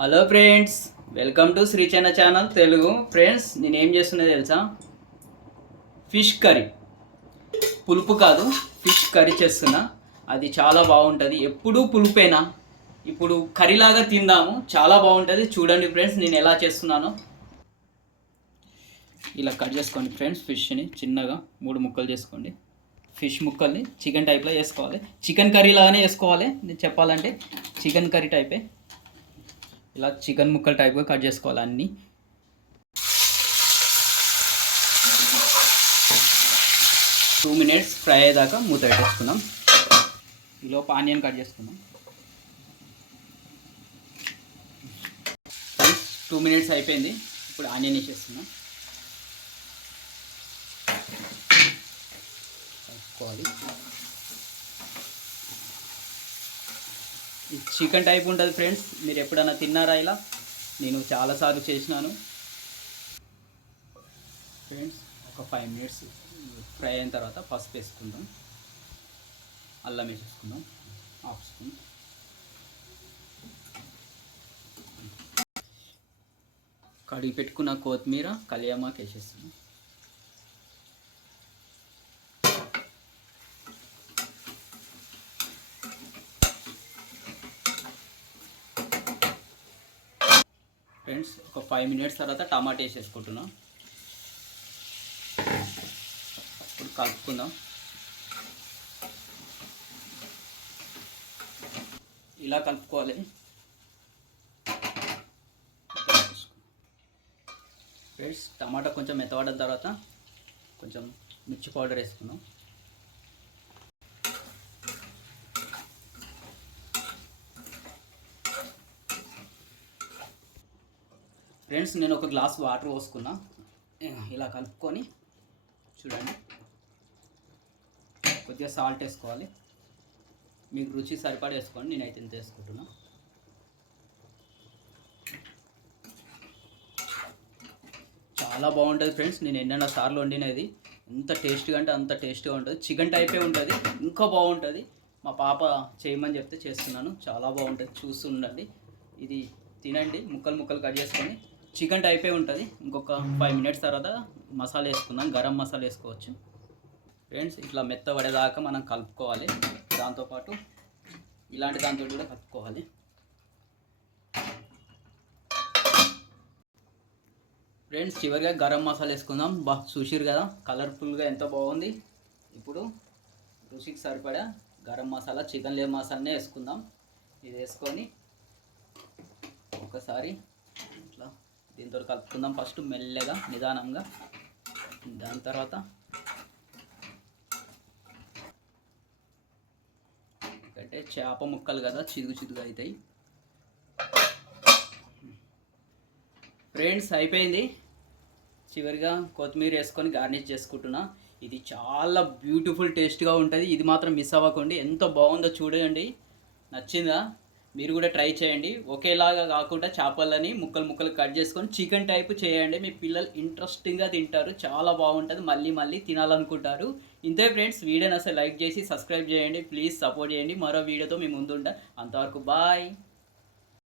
Hello friends welcome to Srichaina channel Telugu friends నేను ఏం చేస్తున్నా తెలుసా? ఫిష్ కర్రీ పులుపు కాదు ఫిష్ కర్రీ చేస్తున్నా. అది చాలా బాగుంటుంది. ఎప్పుడూ పులుపేనా? ఇప్పుడు కర్రీలాగా తిందాము. చాలా బాగుంటుంది. చూడండి ఫ్రెండ్స్ నేను ఎలా చేస్తున్నానో. ఇలా కట్ చేసుకోండి ఫ్రెండ్స్ ఫిష్ని చిన్నగా. మూడు ముక్కలు చేసుకోండి. ఫిష్ ముక్కల్ని చికెన్ టైప్లో వేసుకోవాలి చికెన్ కర్రీ లాగానే వేసుకోవాలి నేను చెప్పాలంటే చికెన్ కర్రీ టైపే ఇలా చికెన్ ముక్కలు టైప్గా కట్ చేసుకోవాలి అన్నీ. టూ మినిట్స్ ఫ్రై అయ్యేదాకా మూత పెట్టేసుకుందాం. ఈలోపు ఆనియన్ కట్ చేసుకుందాం. టూ మినిట్స్ అయిపోయింది. ఇప్పుడు ఆనియన్ వేసేస్తున్నాం కలుపుకోవాలి. చికెన్ టైప్ ఉంటుంది ఫ్రెండ్స్. మీరు ఎప్పుడన్నా తిన్నారా ఇలా? నేను చాలాసార్లు చేసినాను. ఫ్రెండ్స్ ఒక ఫైవ్ మినిట్స్ ఫ్రై అయిన తర్వాత పసుపు వేసుకుందాం. అల్లం వేసేసుకుందాం. Half spoon. కడిగి పెట్టుకున్న కొత్తిమీర కలియామాకు వేసేస్తున్నాం ఫ్రెండ్స్ ఒక ఫైవ్ మినిట్స్ తర్వాత టమాటా వేసేసుకుంటున్నాం. ఇప్పుడు కలుపుకుందాం. ఇలా కలుపుకోవాలి. ఫ్రెండ్స్ టమాటా కొంచెం మెత్తపడిన తర్వాత కొంచెం మిర్చి పౌడర్ వేసుకుందాం. ఫ్రెండ్స్ నేను ఒక గ్లాస్ వాటర్ పోసుకున్నా. ఇలా కలుపుకొని చూడండి. కొద్దిగా సాల్ట్ వేసుకోవాలి. మీకు రుచి సరిపడా వేసుకోండి. నేనైతే ఇంత వేసుకుంటున్నా. చాలా బాగుంటుంది ఫ్రెండ్స్ నేను ఎన్నెన్న సార్లు వండినది. ఎంత టేస్ట్గా అంటే అంత టేస్ట్గా ఉంటుంది. చికెన్ టైపే ఉంటుంది. ఇంకా బాగుంటుంది. మా పాప చేయమని చెప్తే చేస్తున్నాను. చాలా బాగుంటుంది. చూస్తుండండి ఇది తినండి. ముక్కలు ముక్కలు కట్ చేసుకొని చికెన్ అయిపోయి ఉంటుంది. ఇంకొక ఫైవ్ మినిట్స్ తర్వాత మసాలా వేసుకుందాం. గరం మసాలా వేసుకోవచ్చు. ఫ్రెండ్స్ ఇట్లా మెత్తబడేదాకా మనం కలుపుకోవాలి. దాంతోపాటు ఇలాంటి దాంతో కూడా కలుపుకోవాలి. ఫ్రెండ్స్ చివరిగా గరం మసాలా వేసుకుందాం. బా చూసిరు కదా కలర్ఫుల్గా ఎంత బాగుంది. ఇప్పుడు రుచికి సరిపడా గరం మసాలా చికెన్ లే మసాలానే వేసుకుందాం. ఇది వేసుకొని ఒకసారి దీంతో కలుపుకుందాం ఫస్ట్ మెల్లగా నిదానంగా. దాని తర్వాత ఎందుకంటే చేప ముక్కలు కదా చిదుగు చిదుగు అవుతాయి. ఫ్రెండ్స్ అయిపోయింది. చివరిగా కొత్తిమీర వేసుకొని గార్నిష్ చేసుకుంటున్నా. ఇది చాలా బ్యూటిఫుల్ టేస్ట్గా ఉంటుంది. ఇది మాత్రం మిస్ అవ్వకండి. ఎంత బాగుందో చూడండి. నచ్చిందా? మీరు కూడా ట్రై చేయండి. ఒకేలాగా కాకుండా చేపలని ముక్కలు ముక్కలు కట్ చేసుకొని చికెన్ టైప్ చేయండి. మీ పిల్లలు ఇంట్రెస్టింగ్గా తింటారు. చాలా బాగుంటుంది. మళ్ళీ మళ్ళీ తినాలనుకుంటారు. ఇంతే ఫ్రెండ్స్ వీడియోని అసలు లైక్ చేసి సబ్స్క్రైబ్ చేయండి. ప్లీజ్ సపోర్ట్ చేయండి. మరో వీడియోతో మీ ముందుంటా అంతవరకు బాయ్.